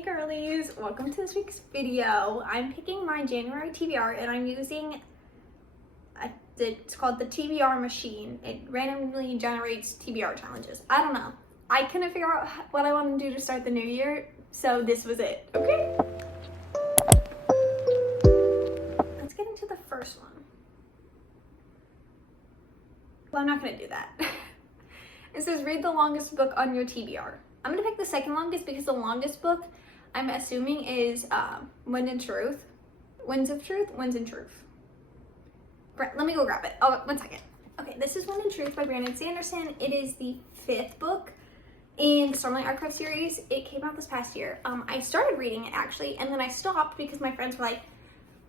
Hey girlies, welcome to this week's video. I'm picking my January TBR and I'm using it's called the TBR machine. It randomly generates TBR challenges. I don't know. I couldn't figure out what I wanted to do to start the new year, so this was it. Okay. Let's get into the first one. Well, I'm not gonna do that. It says read the longest book on your TBR. I'm gonna pick the second longest because the longest book I'm assuming is Winds of Truth. Winds in Truth. Let me go grab it. Oh, 1 second. Okay, this is Wind in Truth by Brandon Sanderson. It is the 5th book in the Stormlight Archive series. It came out this past year. I started reading it actually, and then I stopped because my friends were like,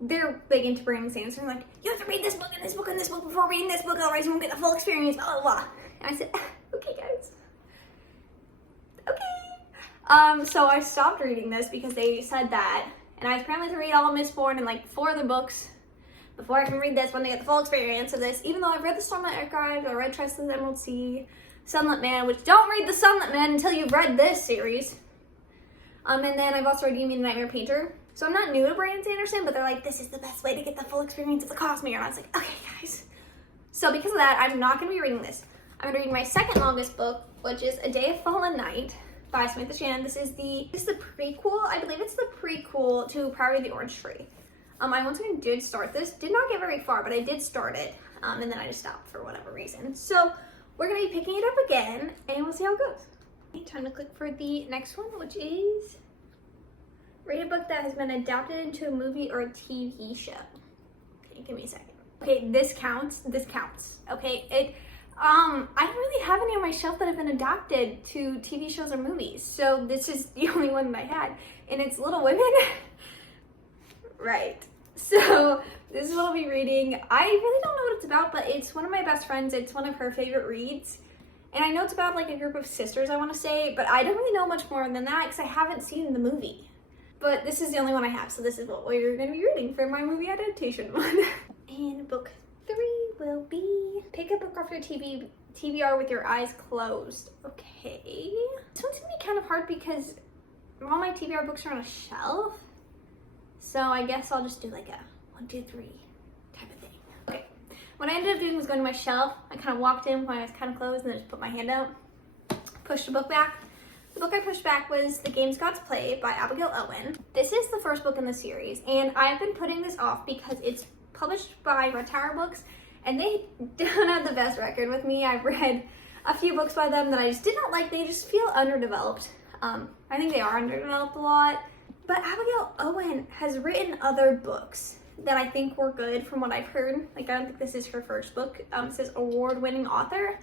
they're big into Brandon Sanderson. Like, you have to read this book and this book and this book before reading this book, otherwise you won't get the full experience, blah, blah, blah. And I said, okay, guys. Okay. So I stopped reading this because they said that, and I apparently have to read all of Mistborn and like 4 other books before I can read this one to get the full experience of this, even though I've read the Stormlight Archive, I read Trust in the Emerald Sea, Sunlit Man, which don't read the Sunlit Man until you've read this series. And then I've also read You Mean the Nightmare Painter. So I'm not new to Brandon Sanderson, but they're like, this is the best way to get the full experience of the Cosmere. And I was like, okay, guys. So because of that, I'm not going to be reading this. I'm going to read my second longest book, which is A Day of Fallen Night by Samantha Shannon. This is the prequel. I believe it's the prequel to Priory of the Orange Tree. I once again did start this. Did not get very far, but I did start it. And then I just stopped for whatever reason. So we're going to be picking it up again, and we'll see how it goes. Okay, time to click for the next one, which is read a book that has been adapted into a movie or a TV show. Okay, give me a second. Okay, this counts. This counts. Okay, I don't really have any on my shelf that have been adapted to TV shows or movies, so this is the only one that I had, and it's Little Women. Right. So this is what I'll be reading. I really don't know what it's about, but it's one of my best friends. It's one of her favorite reads. And I know it's about like a group of sisters, I want to say, but I don't really know much more than that because I haven't seen the movie. But this is the only one I have, so this is what we're going to be reading for my movie adaptation one. And book 3 will be pick a book off your TBR with your eyes closed. Okay. This one's going to be kind of hard because all my TBR books are on a shelf. So I guess I'll just do like a 1, 2, 3 type of thing. Okay. What I ended up doing was going to my shelf. I kind of walked in when I was kind of closed and then just put my hand out, pushed the book back. The book I pushed back was The Games Gods Play by Abigail Owen. This is the first book in the series, and I've been putting this off because it's published by Red Tower Books, and they don't have the best record with me. I've read a few books by them that I just did not like. They just feel underdeveloped. I think they are underdeveloped a lot. But Abigail Owen has written other books that I think were good from what I've heard. Like, I don't think this is her first book. It says award-winning author.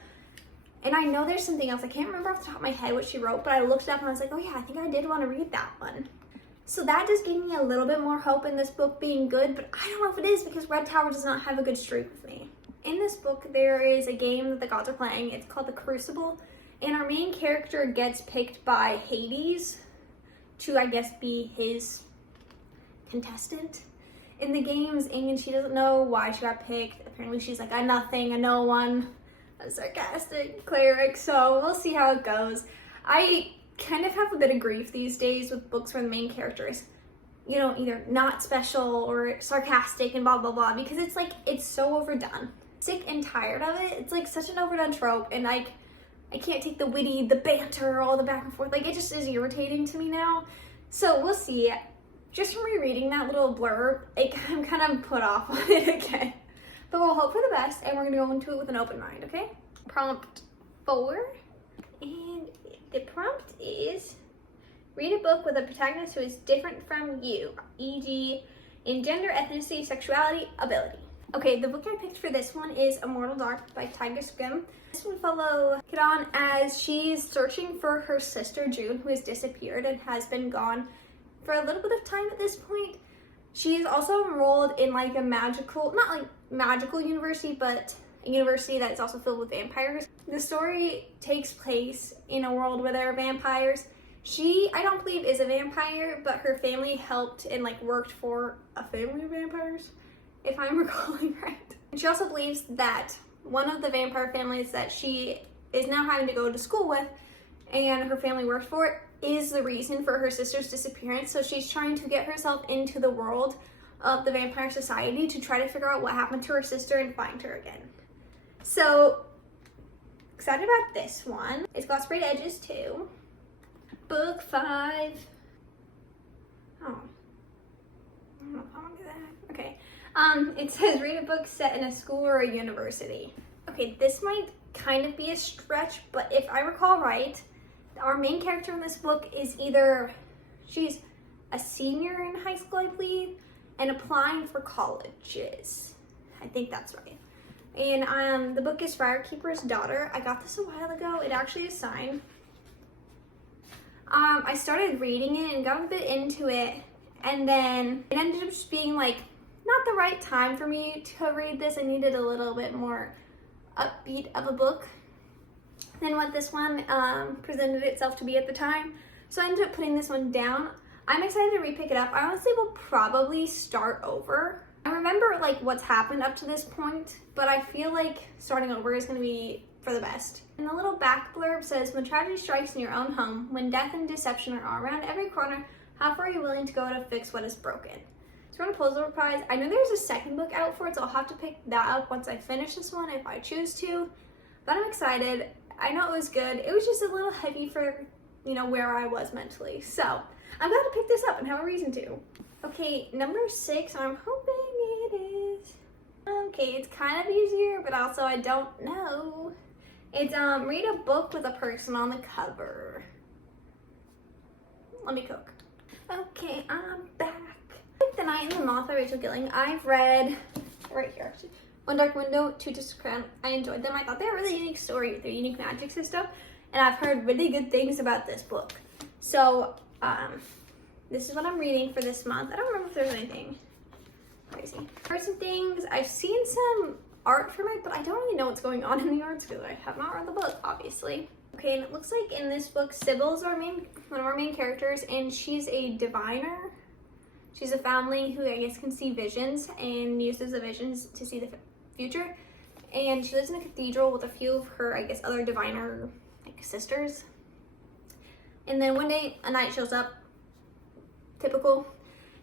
And I know there's something else. I can't remember off the top of my head what she wrote, but I looked it up and I was like, oh yeah, I think I did want to read that one. So that just gave me a little bit more hope in this book being good, but I don't know if it is because Red Tower does not have a good streak with me. In this book, there is a game that the gods are playing. It's called The Crucible. And our main character gets picked by Hades to, I guess, be his contestant in the games, and she doesn't know why she got picked. Apparently she's like a nothing, a no one, a sarcastic cleric, so we'll see how it goes. I kind of have a bit of grief these days with books where the main character is, you know, either not special or sarcastic and blah blah blah, because it's like, it's so overdone. Sick and tired of it. It's like such an overdone trope, and like, I can't take the witty, the banter, all the back and forth. Like, it just is irritating to me now. So we'll see. Just from rereading that little blurb, I'm kind of put off on it again. But we'll hope for the best, and we're going to go into it with an open mind, okay? Prompt 4. And the prompt is, read a book with a protagonist who is different from you, e.g. in gender, ethnicity, sexuality, ability. Okay, the book I picked for this one is Immortal Dark by Tiger Scrim. This will follow Kidon as she's searching for her sister June, who has disappeared and has been gone for a little bit of time at this point. She's also enrolled in like a magical, not like magical university, but a university that's also filled with vampires. The story takes place in a world where there are vampires. She, I don't believe, is a vampire, but her family helped and like worked for a family of vampires, if I'm recalling right. And she also believes that one of the vampire families that she is now having to go to school with and her family works for it is the reason for her sister's disappearance. So she's trying to get herself into the world of the Vampire Society to try to figure out what happened to her sister and find her again. So excited about this one. It's got sprayed edges too. Book 5. Oh. I don't know if I want to do that. Okay. It says read a book set in a school or a university. Okay, this might kind of be a stretch, but if I recall right, our main character in this book is either she's a senior in high school, I believe, and applying for colleges. I think that's right. And the book is Firekeeper's Daughter. I got this a while ago. It actually is signed. I started reading it and got a bit into it, and then it ended up just being like not the right time for me to read this. I needed a little bit more upbeat of a book than what this one presented itself to be at the time. So I ended up putting this one down. I'm excited to re-pick it up. I honestly will probably start over. I remember like what's happened up to this point, but I feel like starting over is going to be for the best. And the little back blurb says, when tragedy strikes in your own home, when death and deception are around every corner, how far are you willing to go to fix what is broken? So we're on a Pulitzer Prize. I know there's a second book out for it, so I'll have to pick that up once I finish this one if I choose to. But I'm excited. I know it was good. It was just a little heavy for, you know, where I was mentally. So I'm glad to pick this up and have a reason to. Okay, number 6, I'm hoping it is. Okay, it's kind of easier, but also I don't know. It's read a book with a person on the cover. Let me cook. Okay, I'm back. The Night and the Moth by Rachel Gilling. I've read, right here actually, One Dark Window, Two Just Crown. I enjoyed them. I thought they were a really unique story with their unique magic system, and I've heard really good things about this book. So, this is what I'm reading for this month. I don't remember if there's anything crazy. Heard some things. I've seen some art from it, but I don't really know what's going on in the arts because I have not read the book, obviously. Okay, and it looks like in this book, Sybil's one of our main characters, and she's a diviner. She's a family who I guess can see visions and uses the visions to see the future. And she lives in a cathedral with a few of her, I guess, other diviner like sisters. And then one day a knight shows up, typical,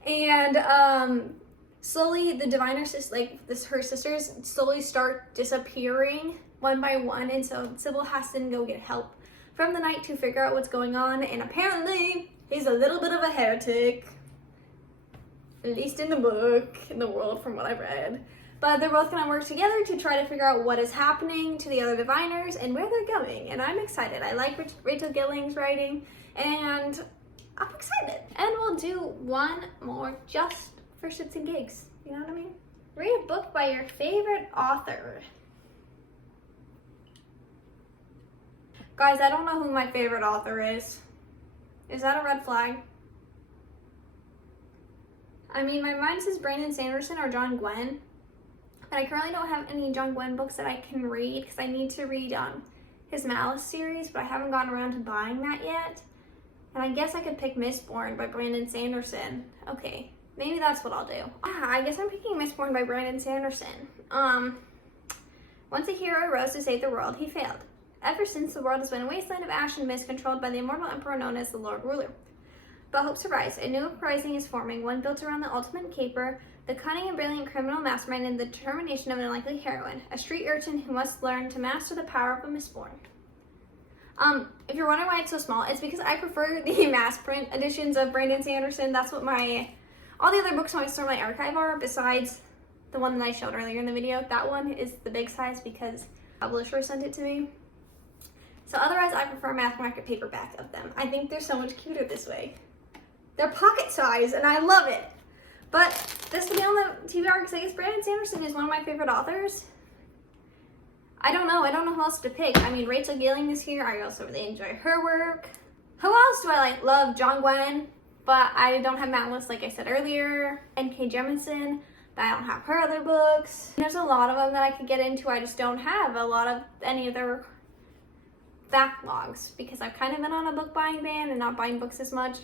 and slowly the diviner her sisters slowly start disappearing one by one, and so Sybil has to go get help from the knight to figure out what's going on. And apparently he's a little bit of a heretic. At least in the book, in the world from what I've read. But they're both gonna work together to try to figure out what is happening to the other diviners and where they're going. And I'm excited. I like Rachel Gilling's writing, and I'm excited. And we'll do one more just for shits and gigs. You know what I mean? Read a book by your favorite author. Guys, I don't know who my favorite author is. Is that a red flag? I mean, my mind says Brandon Sanderson or John Gwynne, but I currently don't have any John Gwynne books that I can read because I need to read his Malice series, but I haven't gotten around to buying that yet. And I guess I could pick Mistborn by Brandon Sanderson. Okay, maybe that's what I'll do. I guess I'm picking Mistborn by Brandon Sanderson. Once a hero rose to save the world, he failed. Ever since, the world has been a wasteland of ash and mist controlled by the immortal emperor known as the Lord Ruler. But hopes arise. A new uprising is forming, one built around the ultimate caper, the cunning and brilliant criminal mastermind, and the determination of an unlikely heroine, a street urchin who must learn to master the power of a Mistborn. If you're wondering why it's so small, it's because I prefer the mass print editions of Brandon Sanderson. That's what all the other books on my Store My Archive are, besides the one that I showed earlier in the video. That one is the big size because the publisher sent it to me. So otherwise, I prefer mass market paperback of them. I think they're so much cuter this way. They're pocket size, and I love it. But this will be on the TBR because I guess Brandon Sanderson is one of my favorite authors. I don't know who else to pick. I mean, Rachel Gilling is here. I also really enjoy her work. Who else do I like? Love John Gwynne, but I don't have Malice, like I said earlier. N.K. Jemisin, but I don't have her other books. There's a lot of them that I could get into. I just don't have a lot of any of their backlogs because I've kind of been on a book buying ban and not buying books as much.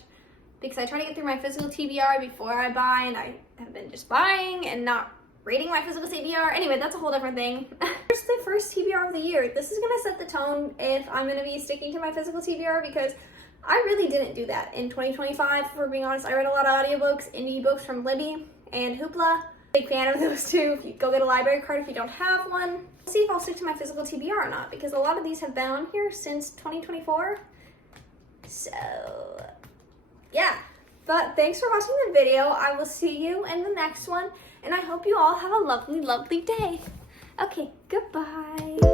Because I try to get through my physical TBR before I buy, and I have been just buying and not reading my physical TBR. Anyway, that's a whole different thing. Here's the first TBR of the year. This is going to set the tone if I'm going to be sticking to my physical TBR because I really didn't do that in 2025, for being honest. I read a lot of audiobooks, indie books from Libby and Hoopla. Big fan of those two. If you go get a library card if you don't have one. See if I'll stick to my physical TBR or not, because a lot of these have been on here since 2024. So, yeah. But thanks for watching the video. I will see you in the next one, and I hope you all have a lovely, lovely day. Okay, goodbye.